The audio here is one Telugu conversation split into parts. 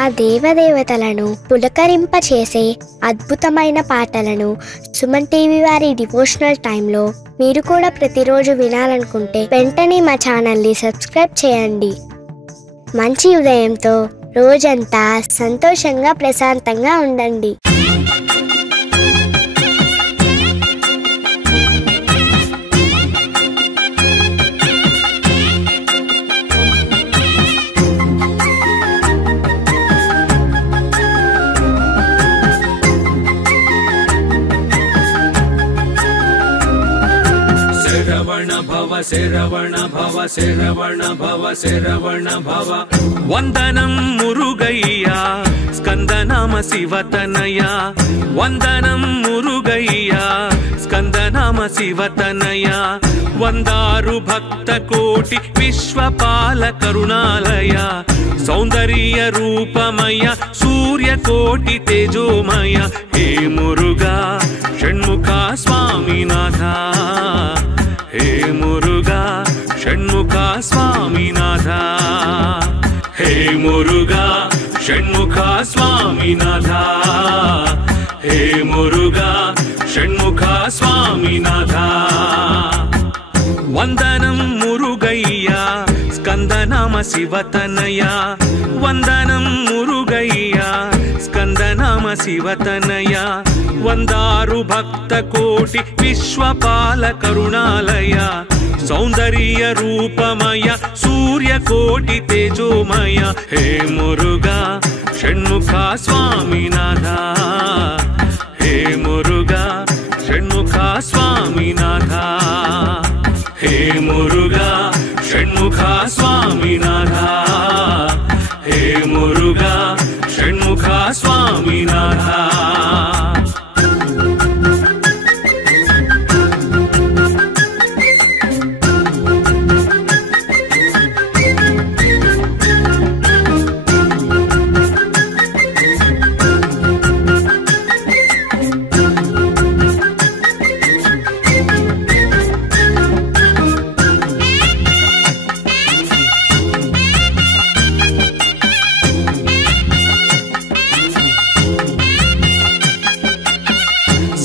ఆ దేవదేవతలను పులకరింపచేసే అద్భుతమైన పాటలను సుమన్ టీవీ వారి డివోషనల్ టైంలో మీరు కూడా ప్రతిరోజు వినాలనుకుంటే వెంటనే మా ఛానల్ని సబ్స్క్రైబ్ చేయండి. మంచి ఉదయంతో రోజంతా సంతోషంగా ప్రశాంతంగా ఉండండి. శరవణ భవ శరవణ భవ శరవణ భవ వందనం మురుగయ్యా స్కందనామ శివతనయ వందనం మురుగయ్యా స్కందనామ శివతనయ వందారు భక్త కోటి విశ్వపాల కరుణాలయ సౌందర్య రూపమయ సూర్యకోటి తేజోమయ హే మురుగా షణ్ముఖ స్వామినాథ हे मुरुगा षण्मुख स्वामीनाथ हे मुरुगा षण्मुख स्वामीनाथ हे मुरुगा षण्मुख स्वामीनाथ वंदनं मुरुगय्या स्कंदनाम शिवतनया वंदनं मुरुगय्या स्कंदनाम शिवतनया వందారు భక్త కోటి విశ్వపాల కరుణాలయ సౌందర్య రూపమయ సూర్యకోటి తేజోమయ హే మురుగా షణ్ముఖ స్వామినాథ హే మురుగా షణ్ముఖ స్వామినాథ హే మురుగా షణ్ముఖ స్వామినాథ హే మురుగా షణ్ముఖ స్వామినాథ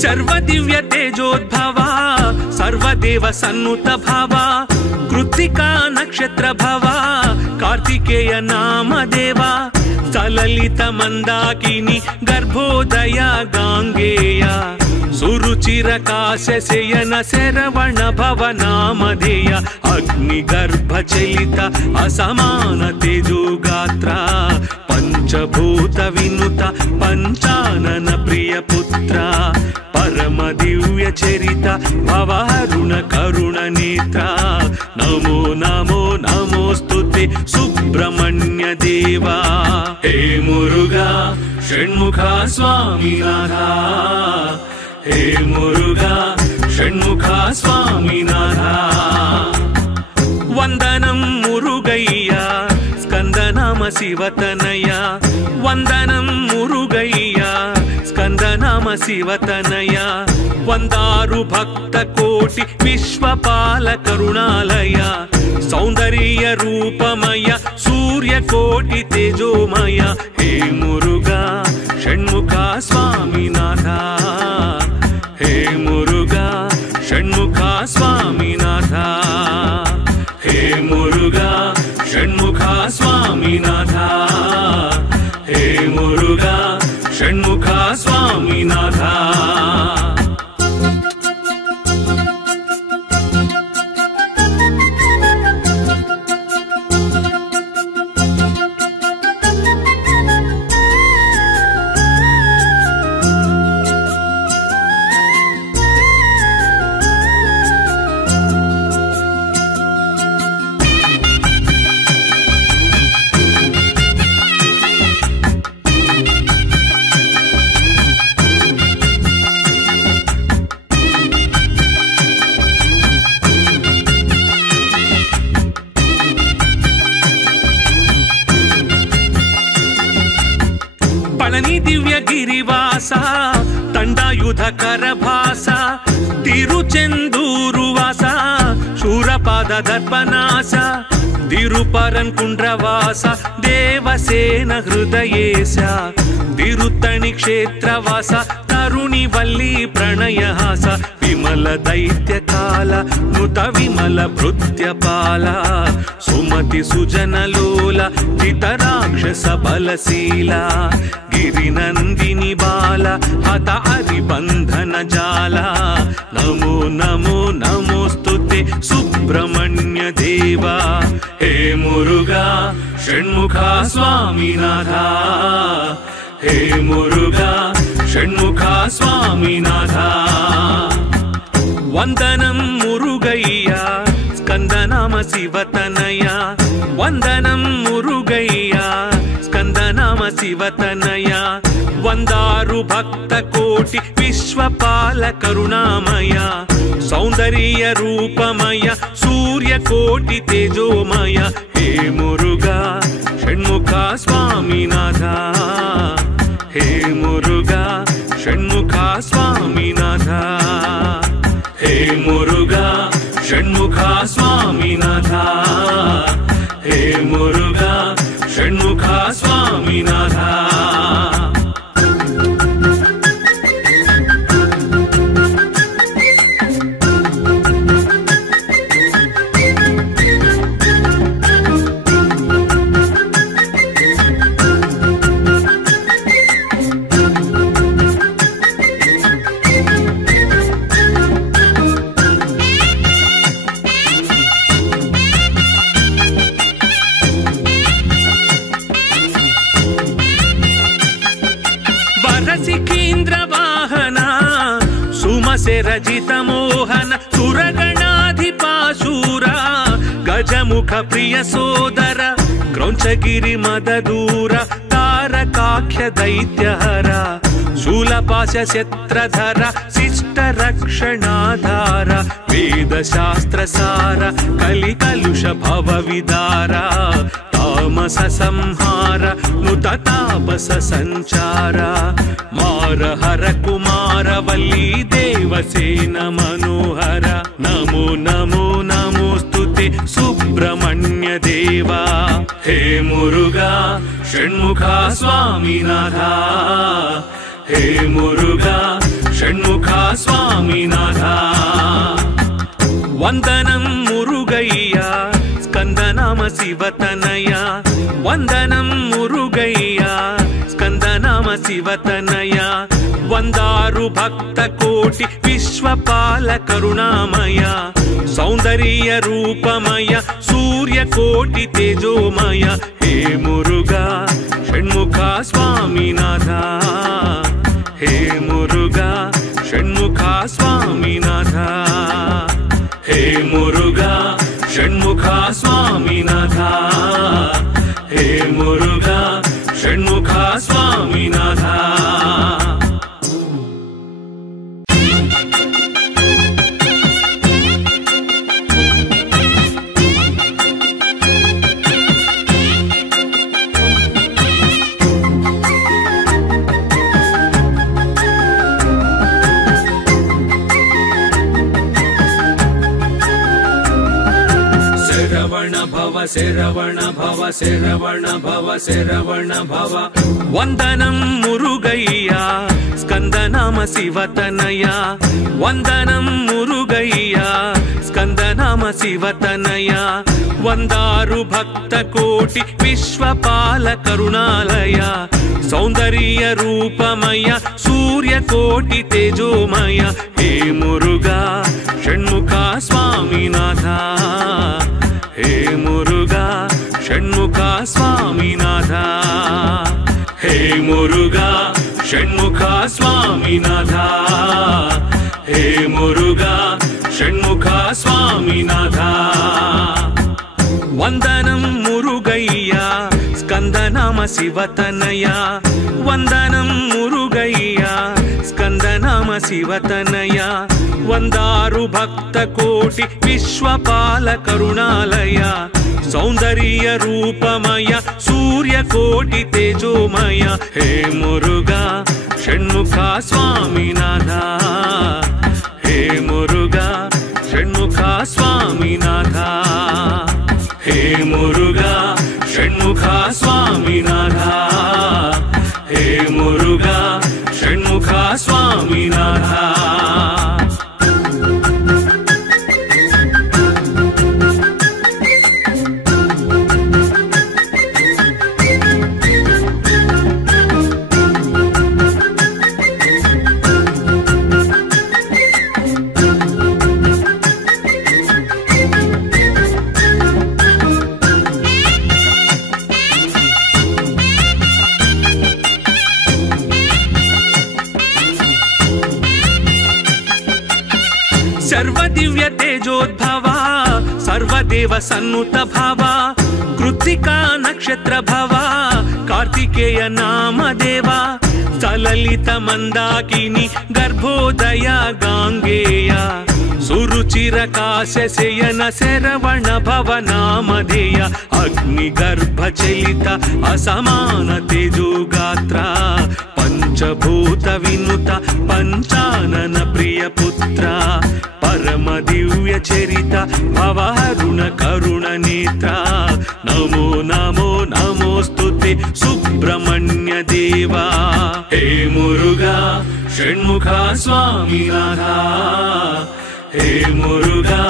सर्वदिव्य तेजोद्भवा सर्वदेव सन्नुत भवा कृत्तिका नक्षत्र भवा कार्तिकेय नाम देवा सललित मंदाकिनी गर्भोदय गांगेय सुरुचिर काशयन शरवण भव नामधेय अग्निगर्भ चलित असमान तेजोगात्र पंचभूत विनुत पंचानन प्रिय पुत्र परम दिव्य चरित भवहरुण करुण नेत्र नमो नमो नमोस्तुते सुब्रह्मण्य देवा हे मुरुगा षण्मुख स्वामीनाथ हे मुरुगा षण्मुख स्वामीनाथ वंदनं मुरुगय्या स्कंदनाम शिवतनय वंदनं मुरुगय्या स्कंदनाम शिवतनय వందారు భక్త కోటి విశ్వపాల కరుణాలయ సౌందర్య రూపమయ సూర్యకోటి తేజోమయ హే మురుగా షణ్ముఖ స్వామినాథ హే మురుగా షణ్ముఖ స్వామినాథ హే మురుగా షణ్ముఖ స్వామినాథ హే మురుగా షణ్ముఖ స్వామినాథ పళని దివ్య గిరివాస తండాయుధ కరభాస తిరుచెందూరు వాస శూరపాద దర్పనాశ दिरुपरन् कुण्ड्रवास देवसेन हृदयेश दिरुत्तणि क्षेत्रवास तरुणि वल्ली प्रणयहास विमल दैत्यकाल नुत विमल भृत्यपाल सुमति सुजनलोल जितराक्षस बलशीला गिरिनन्दिनि बाल हत हरिबन्धन जाला नमो नमो नमोस्तुते सुब्रह्मण्य देवा हे मुरुगा षण्मुखा स्वामीनाथा हे मुरुगा षण्मुखा स्वामीनाथा वंदनं मुरुगय्या स्कंदनाम शिवतनया वंदनं मुरुगय्या स्कंदनाम शिवतनया वंदारु भक्त कोटि विश्वपाल करुणामय सौंदर्य रूपमय सूर्य कोटि तेजोमय हे मुरुगा षण्मुखा स्वामीनाथा हे मुरुगा षण्मुखा स्वामीनाथा हे मुरुगा षण्मुखा स्वामीनाथा हे मुरुगा षण्मुखा स्वामीनाथा रजित मोहन सुरगणाधिपाशूरा गजमुख प्रिय सोदर क्रौंचगिरि मददूर तारकाख्य दैत्यहर शूलपाश शस्त्रधर शिष्ट रक्षणाधार वेद शास्त्र सार कलि कलुष भव विदार तामस संहार नुत तापस संचार मार हर कुमार वल्ली देवसेन मनोहर नमो नमो नमोस्तुते सुब्रह्मण्य देवा हे मुरुगा षण्मुखा स्वामीनाथा हे मुरुगा षण्मुखा स्वामीनाथा वंदनं मुरुगय्या स्कंदनाम शिवतनया वंदनं मुरुगय्या स्कंदनाम शिवतनया वंदारु भक्त कोटि विश्वपाल करुणामय सौंदर्य रूपमय सूर्य कोटि तेजोमय हे मुरुगा षण्मुखा स्वामीनाथा हे मुरुगा षण्मुखा स्वामीनाथा हे मुरुगा षण्मुखा स्वामीनाथा हे मुरुगा षण्मुखा स्वामीनाथा शरवण भव शरवण भव शरवण भव वंदनं मुरुगय्या स्कंदनाम शिवतनया वंदनं मुरुगय्या स्कंदनाम शिवतनया वंदारु भक्त कोटि विश्वपाल करुणालय सौंदर्य रूपमय सूर्य कोटि तेजोमय हे मुरुगा षण्मुखा स्वामीनाथा हे मुरुगा षण्मुखा स्वामीनाथा हे मुरुगा षण्मुखा स्वामीनाथा हे मुरुगा षण्मुखा स्वामीनाथा वंदनं मुरुगय्या स्कंदनाम शिवतनया वंदनं मुरुगय्या स्कंदनाम शिवतनया वंदारु भक्त कोटि विश्वपाल करुणालय सौंदर्य रूपमय सूर्य कोटि तेजोमय हे मुरुगा षण्मुखा स्वामीनाथा हे मुरुगा षण्मुखा स्वामीनाथा हे स्वामीनाथ हे मुरुगा षण्मुख स्वामीनाथ सर्वदिव्य तेजोद्भवा सर्वदेव सन्नुत भवा कृत्तिका नक्षत्र भवा कार्तिकेय नाम देवा सललित मंदाकिनी गर्भोदय गांगेय सुरुचिरकास्य शयन शरवण भव नामधेय अग्निगर्भ चलित असमान तेजोगात्र पंचभूत विनुत पंचानन प्रिय पुत्र परम दिव्य चरित भवहरुण करुण नेत्र नमो नमो नमोस्तुते सुब्रह्मण्य देवा हे मुरुगा षण्मुख स्वामीनाथ हे मुरुगा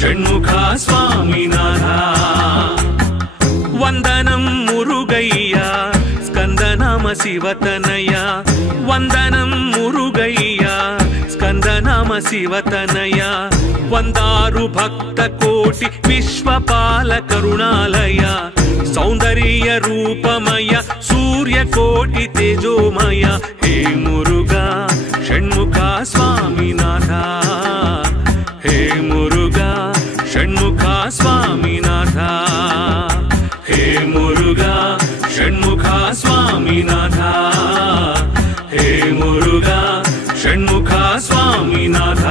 षण्मुख स्वामीनाथ वंदनं मुरुगय्या स्कंदनाम शिवतनया वंदनं मुरुगय्या स्कंदनाम शिवतनया वंदारु भक्त कोटि विश्वपाल करुणालय सौंदर्य रूपमय सूर्य कोटि तेजोमय हे मुरुगा षण्मुख स्वामीनाथ हे मुरुगा षण्मुख स्वामीनाथ हे मुरुगा षण्मुख स्वामीनाथ हे मुरुगा षण्मुख स्वामीनाथ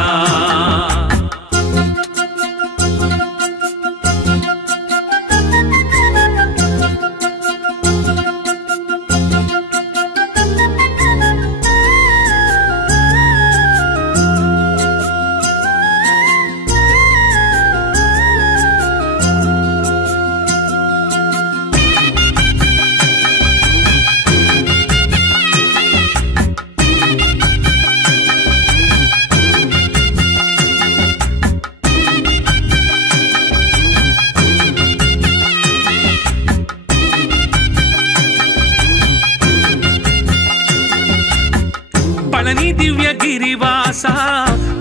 पळनी दिव्य गिरिवासा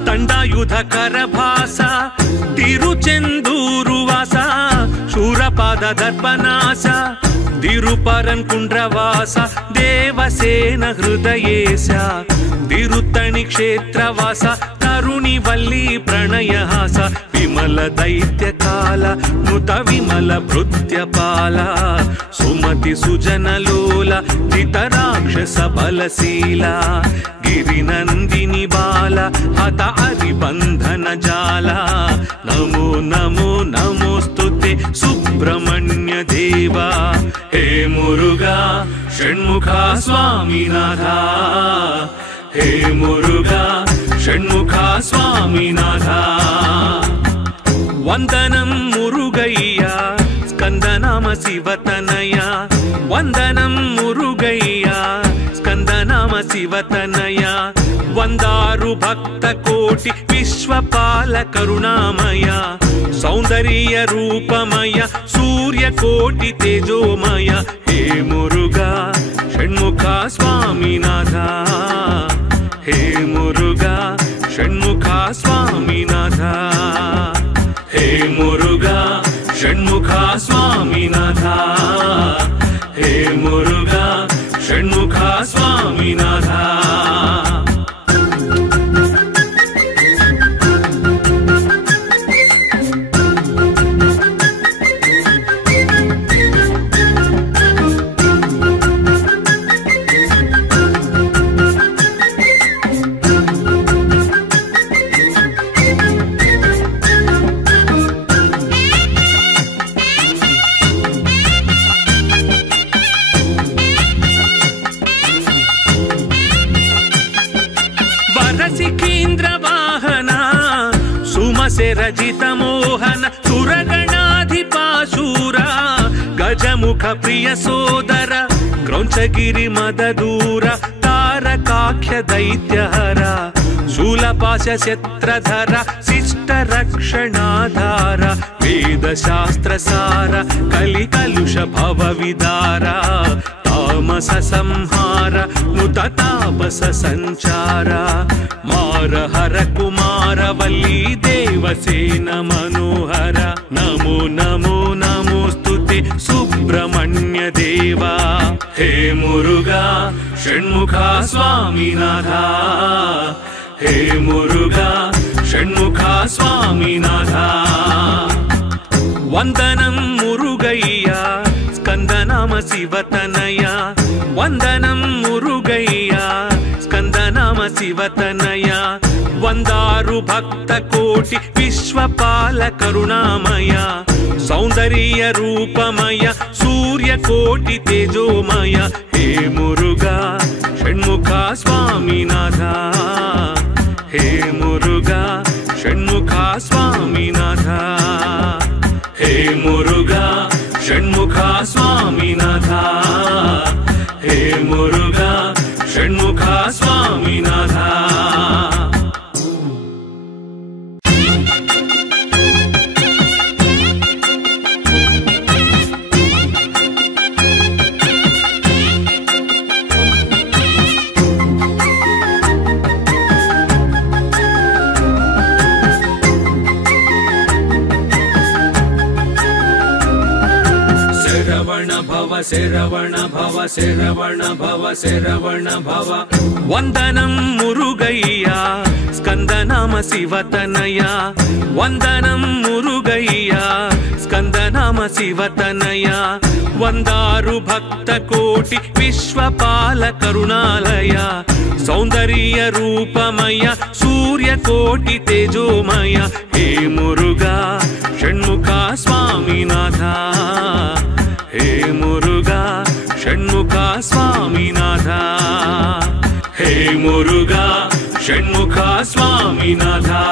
तंडायुध करभासा तिरुचेंदूरु वासा शूरपाद दर्पनासा तिरुपरन कुंड्रवासा देवसेन हृदयेसा तिरुत्तणि क्षेत्रवासा तरुणी वल्ली प्रणयहासा विमल दैत्यकाल नुत विमल भृत्यपाल सुमति सुजनलोला जितराक्षस बलशीला गिरिनंदिनी बाला हत हरिबंधन जाला नमो नमो नमोस्तुते सुब्रह्मण्य देवा हे मुरुगा षण्मुख स्वामीनाथ हे मुरुगा षण्मुख स्वामीनाथ वंदनं मुरुगय्या स्कंदनाम शिवतनया वंदनं मुरुगय्या स्कंदनाम शिवतनया वंदारु भक्त कोटि विश्वपाल करुणामय सौंदर्य रूपमय सूर्य कोटि तेजोमय हे मुरुगा षण्मुख स्वामीनाथ हे मुरुगा षण्मुख स्वामीनाथ हे मुरुगा षण्मुख स्वामीनाथ हे मुरुगा षण्मुख स्वामीनाथ रजित मोहन सुरगणाधिपाशूरा गजमु षण्मुख प्रिय सोदर क्रौञ्चगिरि मददूर तारकाख्य दैत्यहर शूलपाश शस्त्रधर शिष्ट रक्षणाधार वेदशास्त्रसार कलिकलुष भवविदार तामस संहार नुत तापस संचार मार हर कुमार वल्ली देवसेन मनोहर नमो नमो नमोस्तुते सुब्रह्मण्य देवा हे मुरुगा षण्मुखा स्वामीनाथा हे मुरुगा षण्मुखा स्वामीनाथा वंदनं मुरुगय्या स्कंदनाम शिवतनया वंदनं मुरुगय्या स्कंदनाम शिवतनया वंदारु भक्त कोटि विश्वपाल करुणामय सौंदर्य रूपमय सूर्य कोटि तेजोमय हे मुरुगा षण्मुखा स्वामीनाथा हे मुरुगा षण्मुखा स्वामीनाथा हे मुरुगा षण्मुखा स्वामीनाथा हे मुरुगा षण्मुखा स्वामीनाथा शरवण भव शरवण भव शरवण भव वंदनं मुरुगय्या स्कंदनाम शिवतनया वंदनं मुरुगय्या स्कंदनाम शिवतनया वंदारु भक्त कोटि विश्वपाल करुणालय सौंदर्य रूपमय सूर्य कोटि तेजोमय हे मुरुगा षण्मुखा स्वामीनाथा हे मुरुगा षण्मुखा स्वामीनाथा हे मुरुगा षण्मुखा स्वामीनाथा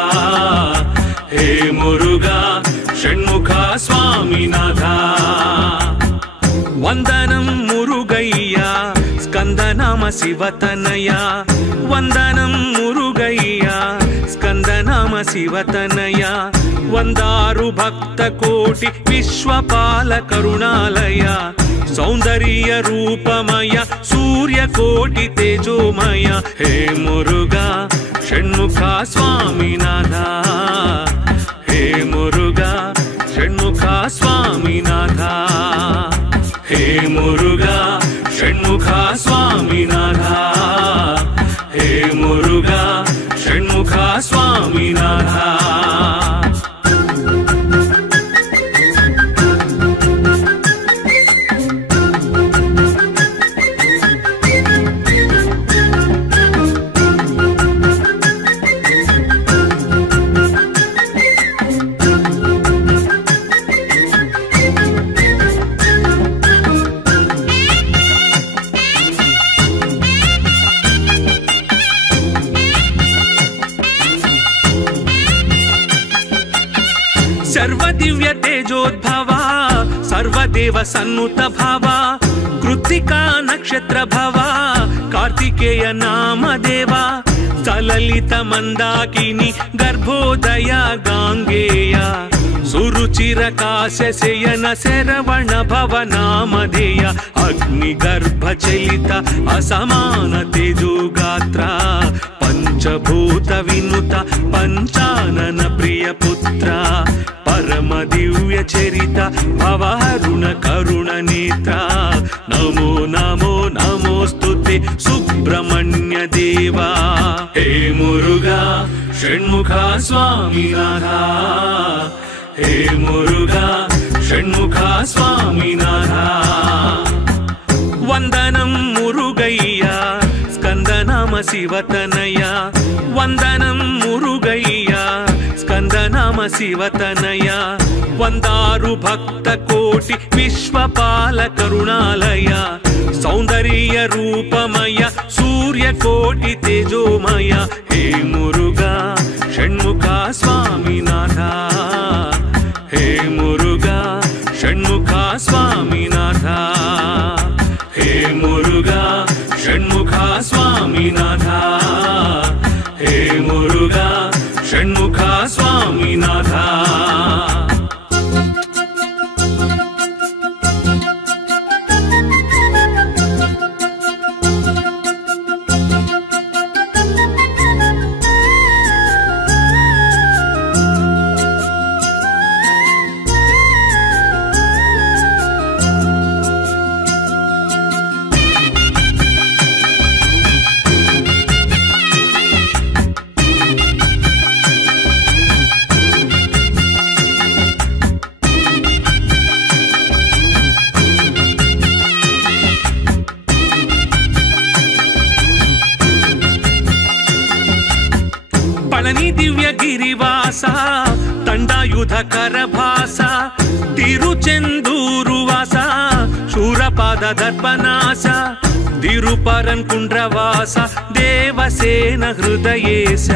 हे मुरुगा षण्मुखा स्वामीनाथा वंदनं मुरुगय्या स्कंदनाम शिवतनया वंदनं मुरुगय्या स्कंदनाम शिवतनया वंदारु भक्त कोटि विश्वपाल करुणालय सौंदर्य रूपमय सूर्य कोटि तेजोमय हे मुरुगा षण्मुखा स्वामीनाथा हे मुरुगा षण्मुखा स्वामीनाथा हे मुरुगा षण्मुखा स्वामीनाथा हे मुरुगा षण्मुखा स्वामीनाथा सर्वदिव्य तेजोद्भवा सर्वदेव सन्नुत भवा कृत्तिका नक्षत्र भवा कार्तिकेय नाम देवा सललित मंदाकिनी गर्भोदय गांगेय सुरुचिर काशयन शरवण भव नामधेय अग्निगर्भ चलित असमान तेजोगात्र पंचभूत विनुत पंचानन प्रिय पुत्र परम दिव्य चरित भवहरुण करुण नेत्र नमो नमो नमोस्तुते सुब्रह्मण्य देवा हे मुरुगा षण्मुखा स्वामीनाथा हे मुरुगा षण्मुखा स्वामीनाथा वंदनं मुरुगय्या स्कंदनाम शिवतनया वंदनं मुरुगय्या स्कंदनाम शिवतनया वंदारु भक्त कोटि विश्वपाल करुणालय सौंदर्य रूपमय सूर्य कोटि तेजोमय हे मुरुगा षण्मुखा स्वामीनाथा हे मुरुगा षण्मुखा स्वामीनाथा ಗಿರಿವಾಸ ತಂಡಾಯುಧ ಕರಭಾಸ ತಿರುಚೆಂದೂರುವಾಸ ಶೂರಪಾದ ದರ್ಪನಾಸ ತಿರುಪರನ್ ಕುಂಡ್ರವಾಸ ದೇವಸೇನ ಹೃದಯೇಶ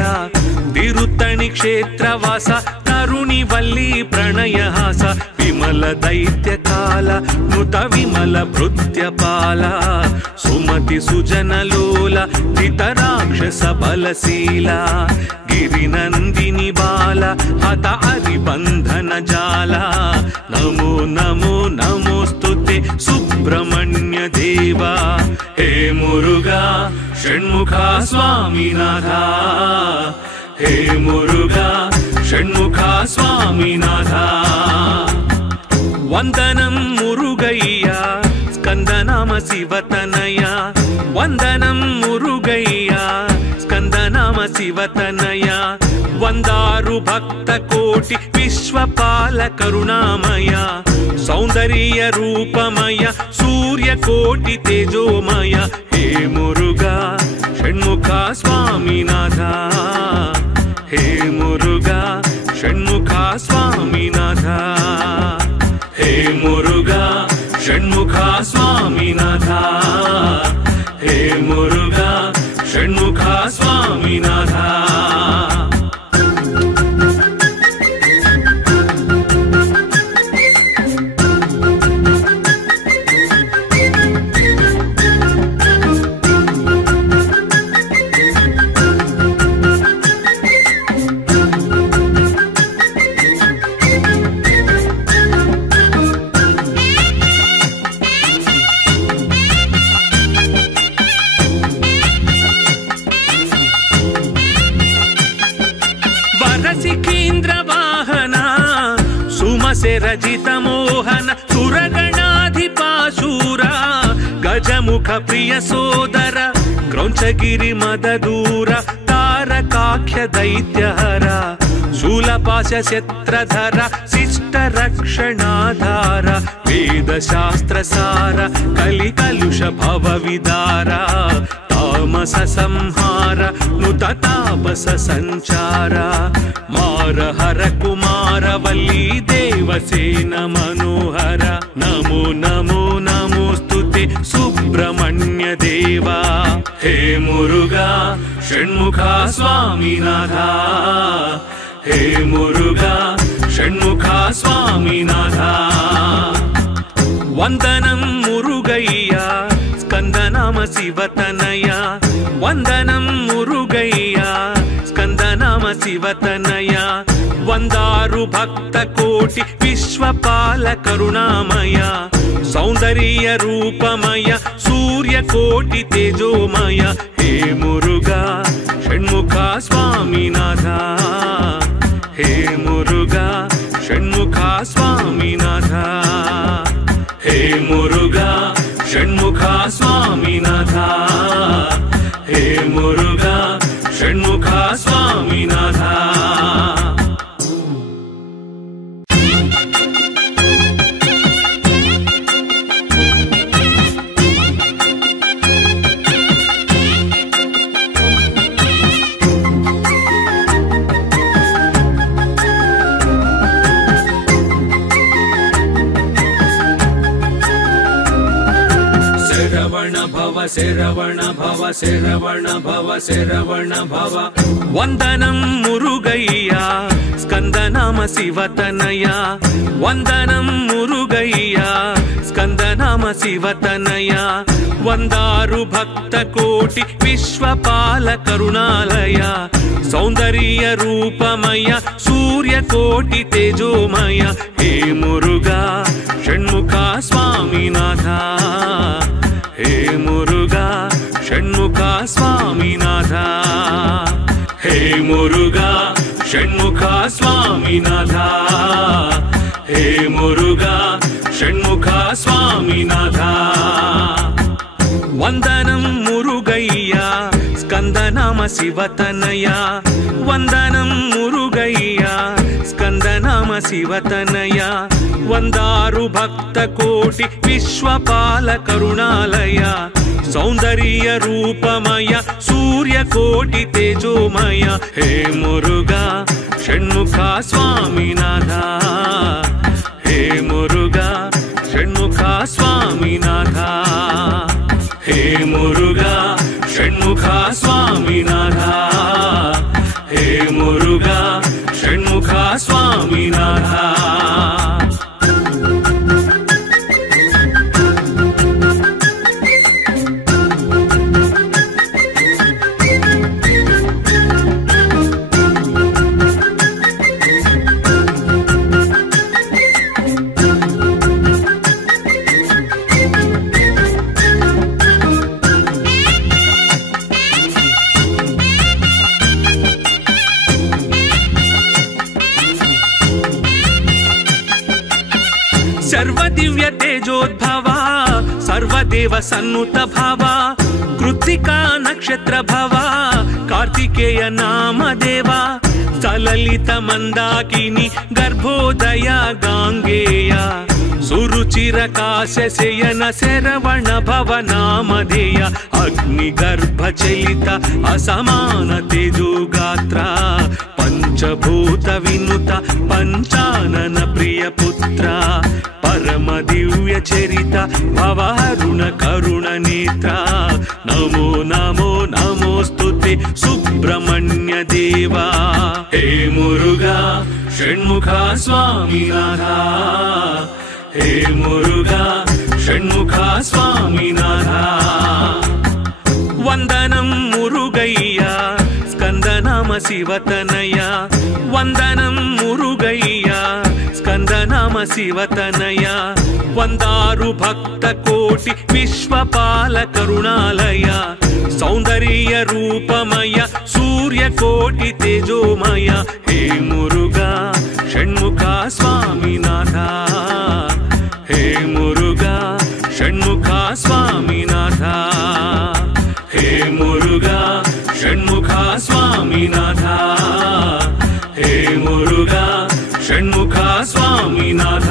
ತಿರುತ್ತಣಿ ಕ್ಷೇತ್ರವಾಸ ತರುಣಿ ವಲ್ಲಿ ಪ್ರಣಯಹಾಸ ವಿಮಲ ದೈತ್ಯ ಕಾಲ ನುತ ವಿಮಲ ಭೃತ್ಯಪಾಲ ಸುಮತಿ ಸುಜನಲೋಲ ಜಿತ ರಾಕ್ಷಸ ಬಲಶೀಲ ಗಿರಿನಂದಿನಿ ಬಾಲ ಹತ ಹರಿಬಂಧನ ಜಾಲ ನಮೋ ನಮೋ ನಮೋಸ್ತುತೆ ಸುಬ್ರಹ್ಮಣ್ಯ ದೇವ ಹೇ ಮುರುಘಾ ಷಣ್ಮುಖ ಸ್ವಾಮಿನಾಥ ಹೇ ಮುರುಘಾ ಷಣ್ಮುಖ ಸ್ವಾಮಿನಾಥ ವಂದನಂ ಮುರುಗಯ್ಯ ಸ್ಕಂದನಾಮ ಶಿವತನಯ ವಂದನಂ ಮುರುಗಯ್ಯ ಸ್ಕಂದನಾಮ ಶಿವತನಯ ವಂದಾರು ಭಕ್ತ ಕೋಟಿ ವಿಶ್ವಪಾಲ ಕರುಣಾಮಯ ಸೌಂದರ್ಯ ರೂಪಮಯ ಸೂರ್ಯ ಕೋಟಿ ತೇಜೋಮಯ ಹೇ ಮುರುಘಾ ಷಣ್ಮುಖ ಸ್ವಾಮಿನಾಥ ಹೇ ಮುರುಘಾ ಷಣ್ಮುಖ ಸ್ವಾಮಿನಾಥ ಹೇ ಮುರುಘಾ ಷಣ್ಮುಖ ಸ್ವಾಮಿನಾಥ ಹೇ ಮುರುಘಾ ಷಣ್ಮುಖ ಸ್ವಾಮಿನಾಥ ರಜಿತ ಮೋಹನ ಸುರಗಣಾಧಿಪಾಶೂರ ಗಜಮುಖ ಪ್ರಿಯ ಸೋದರ ಕ್ರೌಂಚಗಿರಿ ಮದದೂರ ತಾರಕಾಖ್ಯ ದೈತ್ಯಹರ ಶೂಲಪಾಶ ಶಸ್ತ್ರಧರ ಶಿಷ್ಟ ರಕ್ಷಣಾಧಾರ ವೇದಶಾಸ್ತ್ರ ಸಾರ ಕಲಿ ಕಲುಷ ಭವ ವಿದಾರ ತಾಮಸ ಸಂಹಾರ ನುತ ತಾಪಸ ಸಂಚಾರ ಮಾರ ಹರ ಕುಮಾರ ವಲ್ಲಿ ದೇವಸೇನ ಮನೋಹರ ನಮೋ ನಮೋ ನಮೋಸ್ತುತೆ ಸುಬ್ರಹ್ಮಣ್ಯ ದೇವ ಹೇ ಮುರುಘಾ ಷಣ್ಮುಖ ಸ್ವಾಮಿನಾಥ ಹೇ ಮುರುಘಾ ಷಣ್ಮುಖ ಸ್ವಾಮಿನಾಥ ವಂದನಂ ಮುರುಗಯ್ಯ ಸ್ಕಂದನಾಮ ಶಿವತನಯ ವಂದನಂ ಮುರುಗಯ್ಯ ಸ್ಕಂದನಾಮ ಶಿವತನಯ ವಂದಾರು ಭಕ್ತ ಕೋಟಿ ವಿಶ್ವಪಾಲ ಕರುಣಾಮಯ ಸೌಂದರ್ಯ ರೂಪಮಯ ಸೂರ್ಯ ಕೋಟಿ ತೇಜೋಮಯ ಹೇ ಮುರುಘಾ ಷಣ್ಮುಖ ಸ್ವಾಮಿನಾಥ ಹೇ ಮುರುಘಾ ಷಣ್ಮುಖ ಸ್ವಾಮಿನಾಥ ಹೇ ಮುರುಘಾ ಷಣ್ಮುಖ ಸ್ವಾಮಿನಾಥ ಹೇ ಮುರುಘಾ ಷಣ್ಮುಖ ಸ್ವಾಮಿನಾಥ ಶರವಣ ಭವ ಶರವಣ ಭವ ಶರವಣ ಭವ ವಂದನಂ ಮುರುಗಯ್ಯ ಸ್ಕಂದನಾಮ ಶಿವತನಯ ವಂದನಂ ಮುರುಗಯ್ಯ ಸ್ಕಂದನಾಮ ಶಿವತನಯ ವಂದಾರು ಭಕ್ತ ಕೋಟಿ ವಿಶ್ವಪಾಲ ಕರುಣಾಲಯ ಸೌಂದರ್ಯ ರೂಪಮಯ ಸೂರ್ಯ ಕೋಟಿ ತೇಜೋಮಯ ಹೇ ಮುರುಘಾ ಷಣ್ಮುಖ ಸ್ವಾಮಿನಾಥ ಹೇ ಮುರುಘಾ ಷಣ್ಮುಖ ಸ್ವಾಮಿನಾಥ ಹೇ ಮುರುಘಾ ಷಣ್ಮುಖ ಸ್ವಾಮಿನಾಥ ಹೇ ಮುರುಘಾ ಷಣ್ಮುಖ ಸ್ವಾಮಿನಾಥ ವಂದನಂ ಮುರುಗಯ್ಯ ಸ್ಕಂದನಾಮ ಶಿವತನಯ ವಂದನಂ ಮುರುಗಯ್ಯ ಸ್ಕಂದನಾಮ ಶಿವತನಯ ವಂದಾರು ಭಕ್ತ ಕೋಟಿ ವಿಶ್ವಪಾಲ ಕರುಣಾಲಯ ಸೌಂದರ್ಯ ರೂಪಮಯ ಸೂರ್ಯ ಕೋಟಿ ತೇಜೋಮಯ ಹೇ ಮುರುಘಾ ಷಣ್ಮುಖ ಸ್ವಾಮಿನಾಥ ಹೇ ಮುರುಘಾ ಷಣ್ಮುಖ ಸ್ವಾಮಿನಾಥ ಹೇ ಮುರುಘಾ ಷಣ್ಮುಖ ಸ್ವಾಮಿನಾಥ ಹೇ ಮುರುಘಾ ಷಣ್ಮುಖ ಸ್ವಾಮಿನಾಥ सर्वदिव्य तेजोद्भव सर्वदेव सन्नुत भव कृत्तिका नक्षत्र भव कार्तिकेय नाम देव सललित मंदाकिनी गर्भोदय गांगेय सुरुचिर काश्यशयन शरवण भव नामधेय अग्निगर्भ चलित असमान तेजोगात्र पंचभूत विनुत पंचानन प्रिय पुत्र परम दिव्य चरित भवारुण करुण नेत्र नमो नमो नमोस्तुते सुब्रह्मण्य देवा हे मुरुघा षण्मुख स्वामिनाथ हे मुरुघा षण्मुख स्वामिनाथ वंदनं मुरुगय्या स्कंदनाम शिवतनया वंदनं मुरुगय्या स्कंदनाम शिवतनया वंदारु भक्त कोटि विश्वपाल करुणालय सौंदर्य रूपमय सूर्य कोटि तेजोमय हे मुरुघा षण्मुख स्वामिनाथ हे मुरुघा षण्मुख स्वामिनाथ हे मुरुघा षण्मुख स्वामिनाथ हे मुरुघा षण्मुख स्वामिनाथ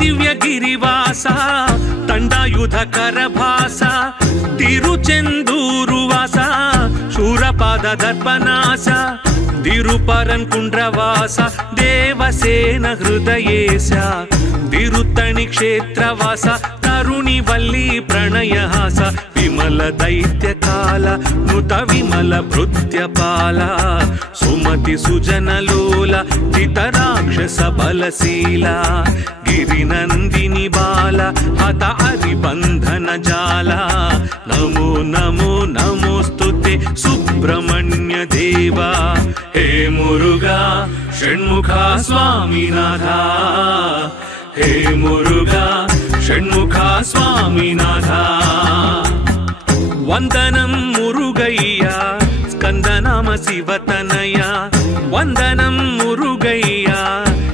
दिव्यगिरिवास तंडायुधकर भास तिरुचेंदूरुवास शूरपाद दर्पनास तिरुपरन कुंड्रवास देवसेन हृदयेश तिरुत्तणि क्षेत्रवास तरुणि वल्ली प्रणयहास विमल दैत्य काल नुत विमल भृत्यपाल सुमति सुजन लोल चितराक्षस बलशीला गिरिनंदिनी बाल हत हरिबंधन जाला नमो नमो नमोस्तुते सुब्रह्मण्य देवा हे मुरुघा षण्मुख स्वामिनाथ हे मुरुघा षण्मुख स्वामिनाथ वंदनं मुरुगय्या स्कंदनाम शिवतनया वंदनं मुरुगय्या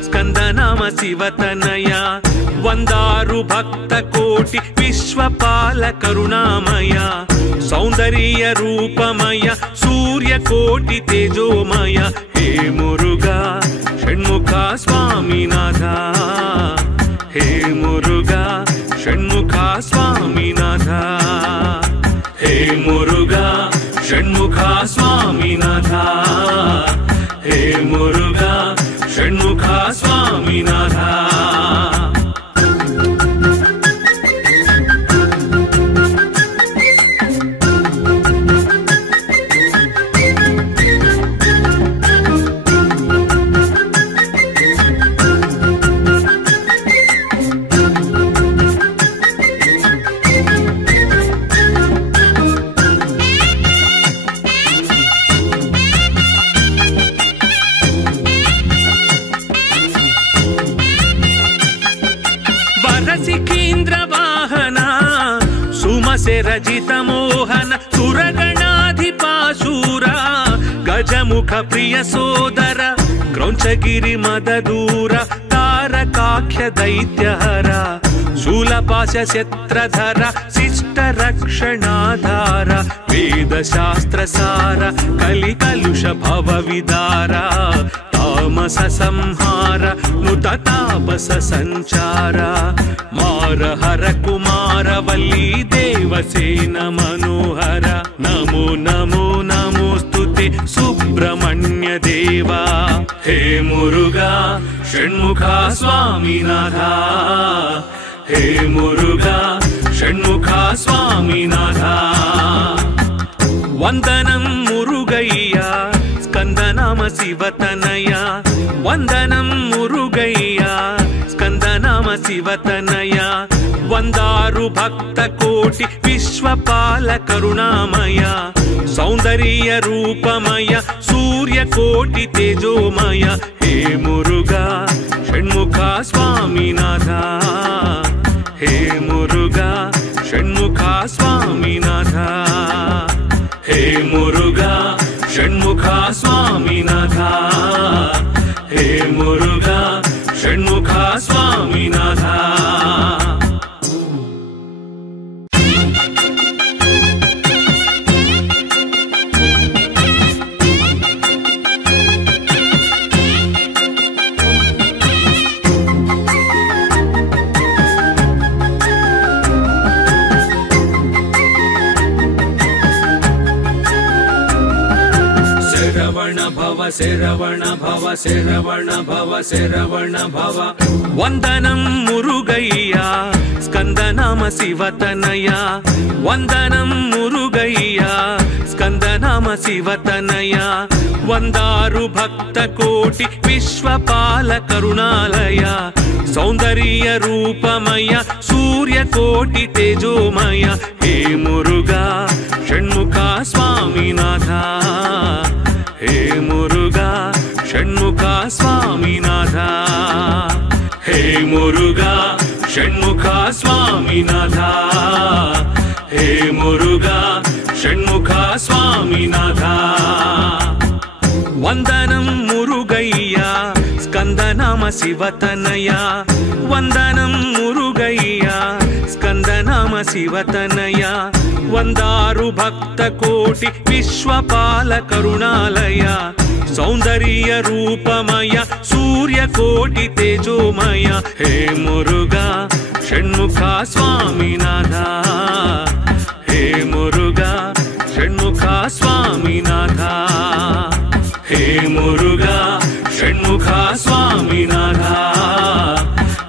स्कंदनाम शिवतनया वंदारु भक्त कोटि विश्वपाल करुणामय सौंदर्य रूपमय सूर्य कोटि तेजोमय हे मुरुघा षण्मुख स्वामिनाथ हे मुरुघा षण्मुख स्वामिनाथ हे मुरुघा षण्मुख स्वामिनाथ हे मुरुघा षण्मुख स्वामिनाथ हास्यरजित मोहन सुरगणाधिपाशूरा गजमुख प्रिय सोदर क्रौञ्चगिरि मददूर तारकाख्य दैत्यहर शूलपाश शस्त्रधर शिष्ट रक्षणाधार वेदशास्त्रसार कलिकलुष भवविदार तामस संहार नुत तापस संचार मार हर कुमार वल्ली देवसेन मनोहर नमो नमो नमोस्तुते सुब्रह्मण्य देवा हे मुरुगा षण्मुखा स्वामीनाथा हे मुरुगा षण्मुखा स्वामीनाथा वंदनं मुरुगय्या स्कंदनाम शिवतनया वंदनं मुरुगय्या स्कंदनाम शिवतनया वंदारु भक्त कोटि विश्वपाल करुणामय सौंदर्य रूपमय सूर्य कोटि तेजोमय हे मुरुगा षण्मुखा स्वामीनाथा हे मुरुगा षण्मुखा स्वामीनाथा हे मुरुगा षण्मुखा स्वामीनाथा हे मुरुगा षण्मुखा स्वामीनाथा शरवण भव शरवण भव शरवण भव वंदनं मुरुगय्या स्कंदनाम शिवतनया वंदनं मुरुगय्या स्कंदनाम शिवतनया वंदारु भक्त कोटि विश्वपाल करुणालय सौंदर्य रूपमय सूर्य कोटि तेजोमय हे मुरुगा षण्मुखा स्वामीनाथा हे मुरुगा षण्मुखा स्वामीनाथा हे मुरुगा षण्मुखा स्वामीनाथा हे मुरुगा षण्मुखा स्वामीनाथा वंदनं मुरुगय्या स्कंदनाम शिवतनया वंदनं मुरुगय्या स्कंदनाम शिवतनया वंदारु भक्त कोटि विश्वपाल करुणालय सौंदर्य रूपमय सूर्य कोटि तेजोमय हे मुरुगा षण्मुखा स्वामीनाथा हे मुरुगा षण्मुखा स्वामीनाथा हे मुरुगा षण्मुखा स्वामीनाथा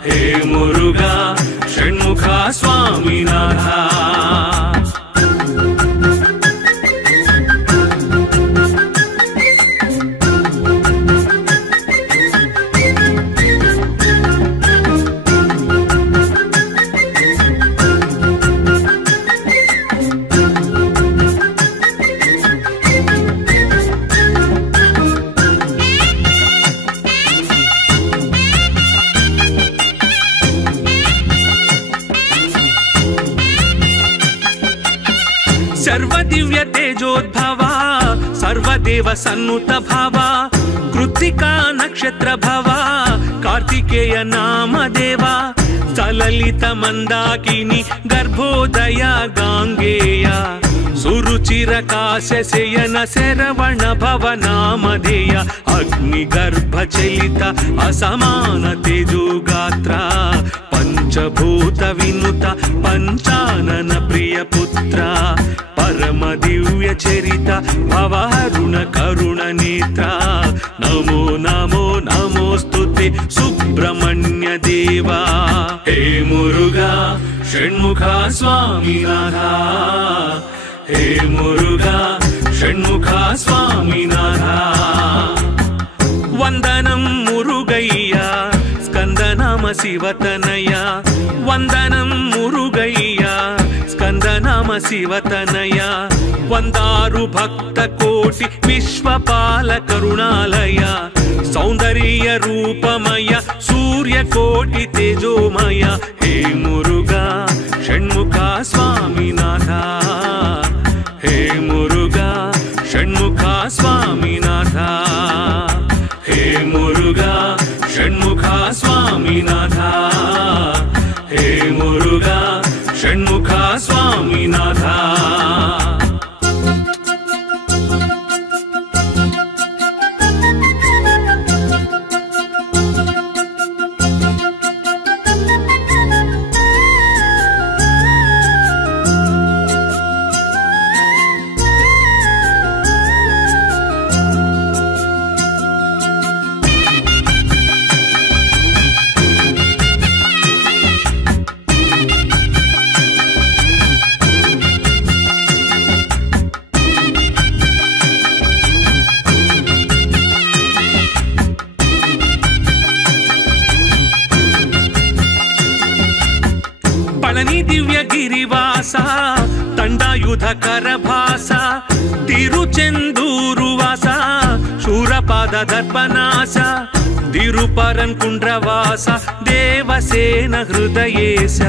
हे मुरुगा षण्मुखा स्वामीनाथा सर्वदिव्य तेजोद्भवा सर्वदेव सन्नुत भवा कृत्तिका नक्षत्र भवा कार्तिकेय नाम देवा सललित मंदाकिनी गर्भोदय गांगेय सुरुचिर काशयन शरवण भव नामधेय अग्निगर्भ चलित असमान तेजोगात्र पंचभूत विनुत पंचानन प्रिय पुत्र परम दिव्य चरित भवहरुण करुण नेत्र नमो नमो नमोस्तुते सुब्रह्मण्य देवा हे मुरुगा षण्मुखा स्वामीनाथा हे मुरुगा षण्मुखा स्वामीनाथा वंदनं मुरुगय्या स्कंदनाम शिवतनया वंदनं मुरुगय्या स्कंदनाम शिवतनया वंदारु भक्त कोटि विश्वपाल करुणालय सौंदर्य रूपमय सूर्य कोटि तेजोमय हे मुरुगा षण्मुख स्वामीनाथ हे मुरुगा षण्मुख स्वामीनाथ हे मुरुगा षण्मुख स्वामीनाथ हे मुरुगा षण्मुख स्वामीनाथ పళని దివ్యగిరివాస తండాయుధ కరభాస తిరుచెందూరు వాస శూరపాద దర్పనాస తిరుపరంకుండ్రవాస దేవసేన హృదయేశ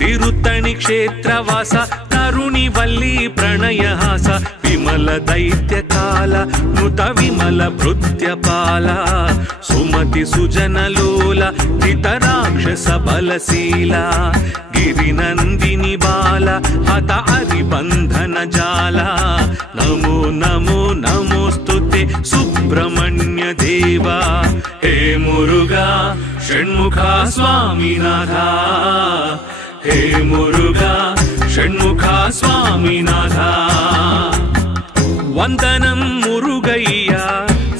తిరుత్తణి క్షేత్రవాస తరుణి వల్లి ప్రణయహాస విమల దైత్యకాల నృత విమల భృత్యపాల సుమతి సుజనలోల జితరాక్షస బలశీల గిరినందిని బాల హత హరిబంధన జాల నమో నమో నమోస్తుతే సుబ్రహ్మణ్య దేవా హే మురుగా షణ్ముఖ స్వామినాథ హే మురుగా షణ్ముఖ స్వామినాథ వందనం మురుగయ్యా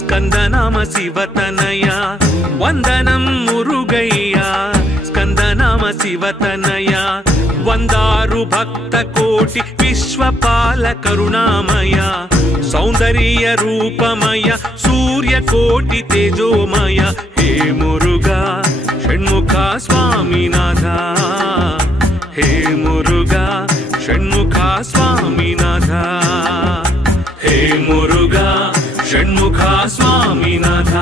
స్కందనామ శివతనయ వందనం మురుగయ్యా స్కందనామ శివతనయ వందారు భక్త కోటి విశ్వపాల కరుణామయ సౌందర్య రూపమయ సూర్య కోటి తేజోమయ హే మురుగా షణ్ముఖ స్వామినాథ హే మురుగా షణ్ముఖ స్వామినాథ హే మురుగా షణ్ముఖ స్వామినాథ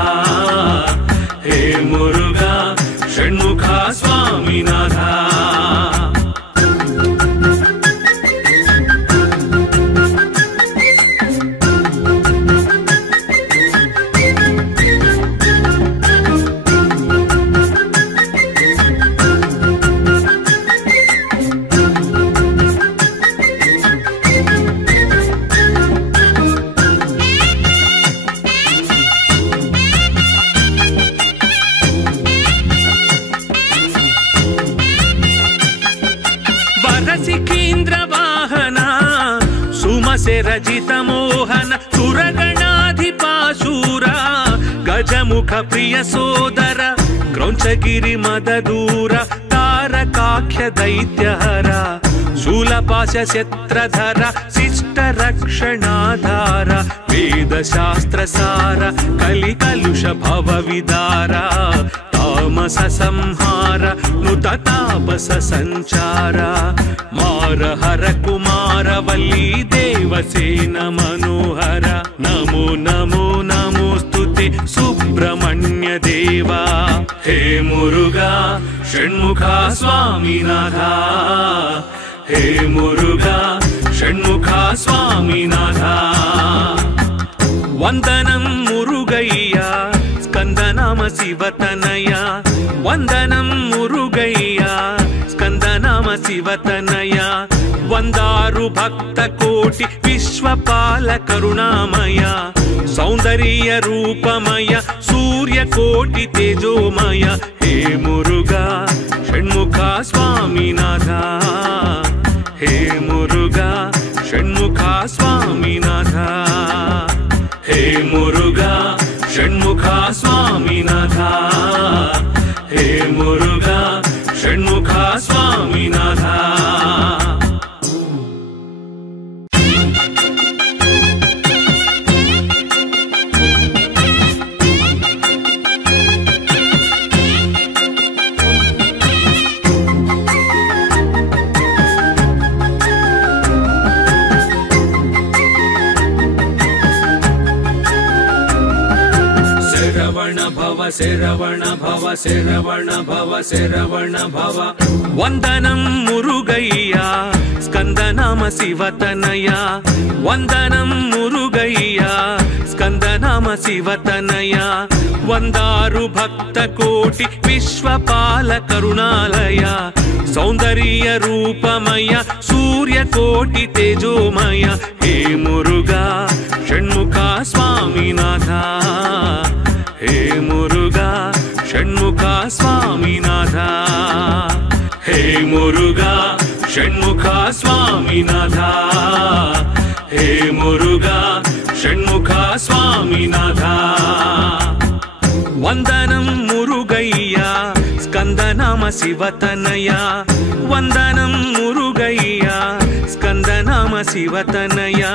హే మురుగా షణ్ముఖ స్వామినాథ రజిత మోహన సురగణాధిపాశూర గజముఖ ప్రియ సోదర క్రౌంచగిరి మదదూర తారకాఖ్య దైత్యహర శూలపాశ శత్రధర శిష్ట రక్షణాధార వేద శాస్త్ర సార కలి కలుష భవ విదార తామస సంహార నుత తాపస సంచార మార హర కుమార వల్లి దేవసేన మనోహర నమో నమో నమోస్తుతే సుబ్రహ్మణ్య దేవా హే మురుగా షణ్ముఖ స్వామినాథ హే మురుగా షణ్ముఖ స్వామినాథ వందనం మురుగయ్యా స్కందనామ శివతనయ వందనం మురుగయ్యా స్కందనామ శివతనయ వందారు భక్త కోటి విశ్వపాల కరుణామయ సౌందర్య రూపమయ సూర్య కోటి తేజోమయ హే మురుగా షణ్ముఖ స్వామినాథ హే మురుగా షణ్ముఖ స్వామినాథ హే మురుగా షణ్ముఖ స్వామినాథ హే మురుగా షణ్ముఖ స్వామినాథ भव शरवण भव शरवण भव शरवण भव वंदनं मुरुगय्या स्कंदनाम शिवतनया वंदनं मुरुगय्या स्कंदनाम शिवतनया वंदारु भक्त कोटि विश्वपाल करुणालय सौंदर्य रूपमय सूर्य कोटि तेजोमय हे मुरुगा षण्मुखा स्वामीनाथ हे मुरुगा षण्मुखा स्वामीनाथ हे मुरुगा षण्मुखा स्वामीनाथ हे मुरुगा षण्मुखा स्वामीनाथ वंदनं मुरुगय्या स्कंदनाम शिवतनया वंदनं मुरुगय्या स्कंदनाम शिवतनया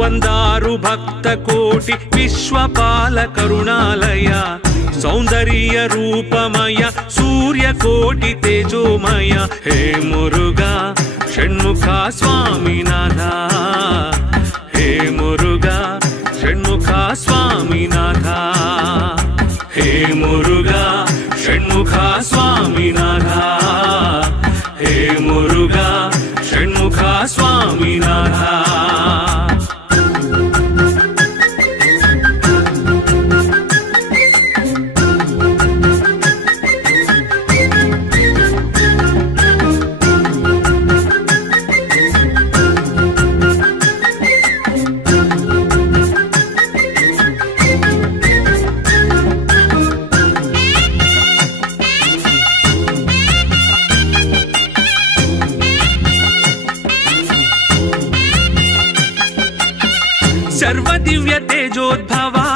वंदारु भक्त कोटि विश्वपाल करुणालय सौंदर्य रूपमय सूर्य कोटि तेजोमय हे मुरुगा षण्मुखा स्वामीनाथ हे मुरुगा षण्मुखा स्वामीनाथ हे मुरुगा षण्मुखा स्वामीनाथ हे मुरुगा षण्मुखा स्वामीनाथ सर्वदिव्य तेजोद्भवा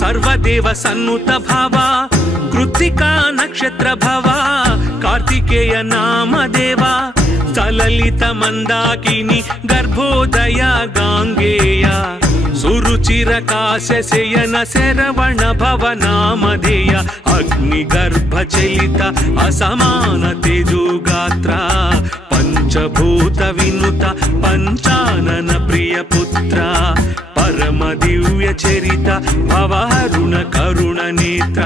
सर्वदेव सन्नुत भवा कृत्तिका नक्षत्र भवा कार्तिकेय नाम देवा सललित मंदाकिनी गर्भोदय गांगेय सुरुचिर काशयन शरवण भव नामधेय अग्निगर्भ चलित असमान तेजोगात्र पंचभूत विनुत पंचानन प्रिय पुत्र परम दिव्य चरित भवारुण करुण नेत्र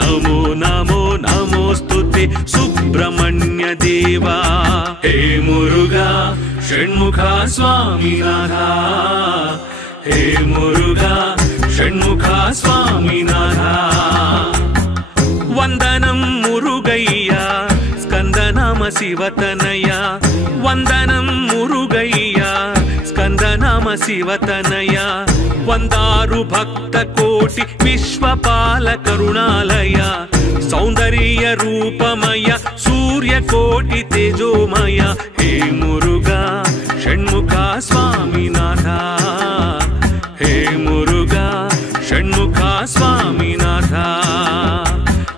नमो नमो नमोस्तुते सुब्रह्मण्य देवा हे मुरुगा षण्मुखा स्वामीनाथ हे मुरुगा षण्मुखा स्वामीनाथ वंदनं मुरुगय्या स्कंदनाम शिवतनया वंदनं मुरुगय्या स्कंदनाम शिवतनया वंदारु भक्त कोटि विश्वपाल करुणालय सौंदर्य रूपमय सूर्य कोटि तेजोमय हे मुरुगा षण्मुखा स्वामीनाथ हे मुरुगा षण्मुखा स्वामीनाथ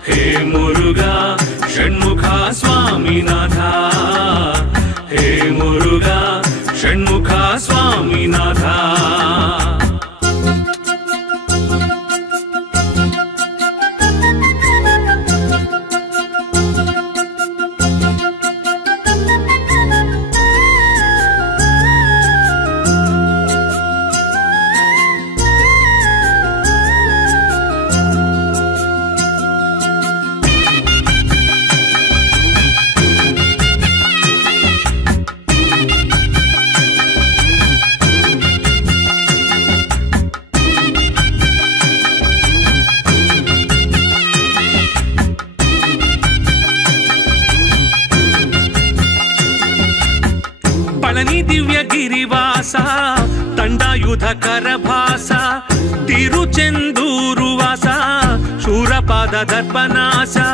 हे मुरुगा षण्मुखा स्वामीनाथ हे मुरुगा षण्मुखा स्वामीनाथ पळनि दिव्य गिरिवासा तंडायुध करभासा तिरुचेंदूरु वासा शूरपाद दर्पनासा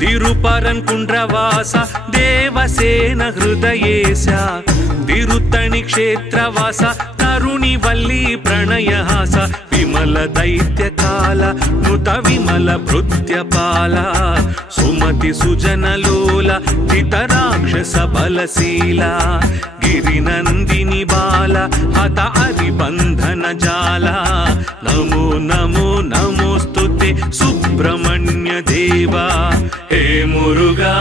तिरुपरन कुंड्रवासा देवसेन हृदयेशा तिरुत्तणि क्षेत्रवासा तरुणि वल्ली प्रणयहासा विमल दैत्य काल मृत विमल भृत्यपाल सुमति सुजन लोला चितराक्षस बलशीला गिरिनंदिनी बाला हत हरिबंधन जाला नमो नमो नमोस्तुते सुब्रह्मण्य देवा हे मुरुगा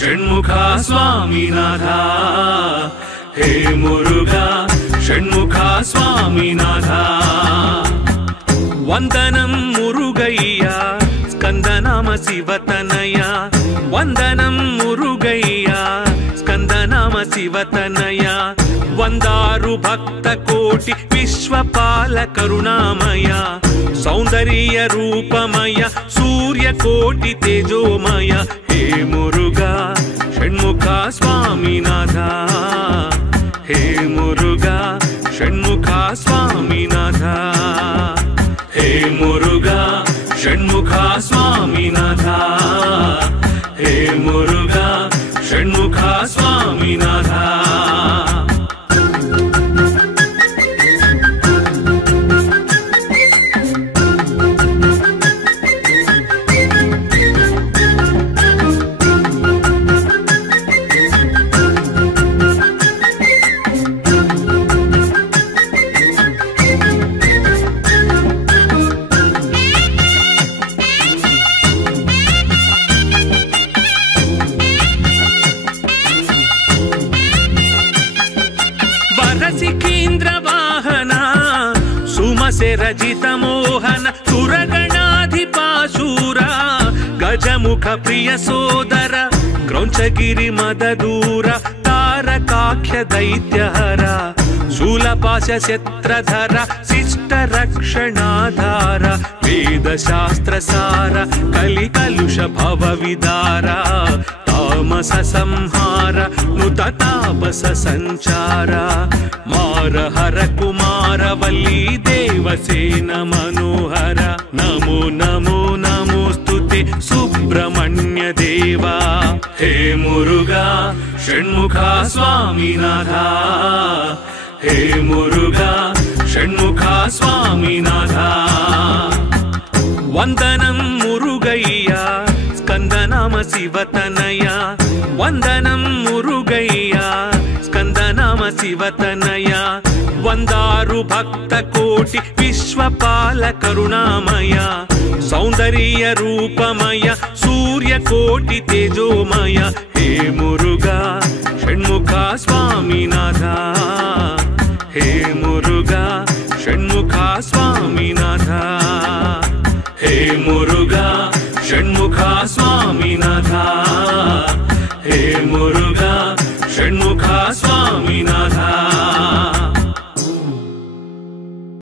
षण्मुखा स्वामीनाथ हे मुरुगा षण्मुखा स्वामीनाथ वंदनं मुरुगय्या విశ్వపాల కరుణామయ సౌందర్య రూపమయ సూర్యకోటి తేజోమయ హే మురుగా షణ్ముఖ స్వామినాథ హే మురుగా షణ్ముఖ స్వామినాథ హే మురుగా షణ్ముఖ స్వామినాథ హే మురుగా షణ్ముఖ స్వామినాథ రజిత మోహన సురగణాధిపాశూర గజముఖ ప్రియ సోదర క్రౌంచగిరి మదదూర తారకాఖ్య దైత్యహర శూలపాశ శత్రధర శిష్ట రక్షణాధార వేద శాస్త్ర సార కలి కలుష భవ విదార తామస సంహార నుత తాపస సంచార మార హర కుమార వల్లి దేవసేన మనోహర నమో నమో నమోస్తుతే సుబ్రహ్మణ్య దేవా హే మురుగా షణ్ముఖ స్వామినాథ హే మురుగా షణ్ముఖ స్వామినాథ వందనం మురుగయ్య స్కందనామ శివతనయ వందనం మురుగయ్య స్కందనామ శివతనయ వందారు భక్త కోటి విశ్వపాల కరుణామయ సౌందర్య రూపమయ సూర్యకోటి తేజోమయ హే మురుగా షణ్ముఖ స్వామినాథ హే మురుగా షణ్ముఖ స్వామినాథ హే మురుగా షణ్ముఖ స్వామినాథ హే